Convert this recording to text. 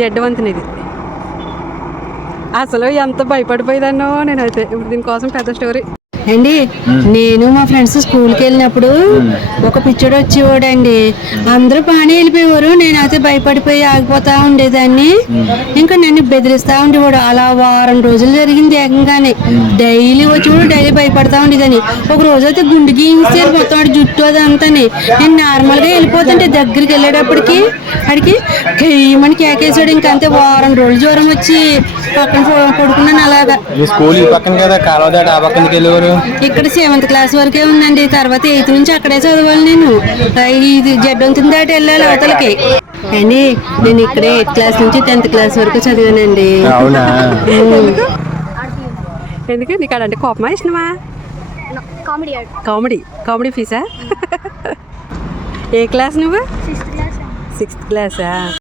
జడ్డవంతునిది. అసలు ఎంత భయపడిపోయేదాన్నో నేనైతే. ఇప్పుడు దీనికోసం పెద్ద స్టోరీ అండి. నేను మా ఫ్రెండ్స్ స్కూల్కి వెళ్ళినప్పుడు ఒక పిచ్చోడు వచ్చేవాడండి. అందరూ బాగానే వెళ్ళిపోయేవారు, నేనైతే భయపడిపోయి ఆగిపోతా ఉండేదాన్ని. ఇంకా నన్ను బెదిరిస్తా ఉండేవాడు. అలా వారం రోజులు జరిగింది ఏకంగానే. డైలీ వచ్చేవాడు, డైలీ భయపడతా ఉండేదాన్ని. ఒక రోజు అయితే గుండు గీయించారు మొత్తం ఆడి జుట్టు అదంతాని. నేను నార్మల్గా వెళ్ళిపోతుంటే దగ్గరికి వెళ్ళేటప్పటికి అడిగి కేయమని కేకేసాడు. ఇంకంతే వారం రోజులు జ్వరం వచ్చి పక్కన పడుకున్నాను. అలాగా ఇక్కడ 7th క్లాస్ వరకే ఉందండి. తర్వాత 8th నుంచి అక్కడే చదవాలి నేను. ఇది జడ్డొంతుని దాటి వెళ్ళాలి అవతలకి. అండి నేను ఇక్కడే 8th క్లాస్ నుంచి 10th క్లాస్ వరకు చదివానండి. ఎందుకు నీకు అంటే కోపమా ఇష్టమా? కామెడీ ఫీజా? ఏ క్లాస్ నువ్వు? 6th క్లాసా?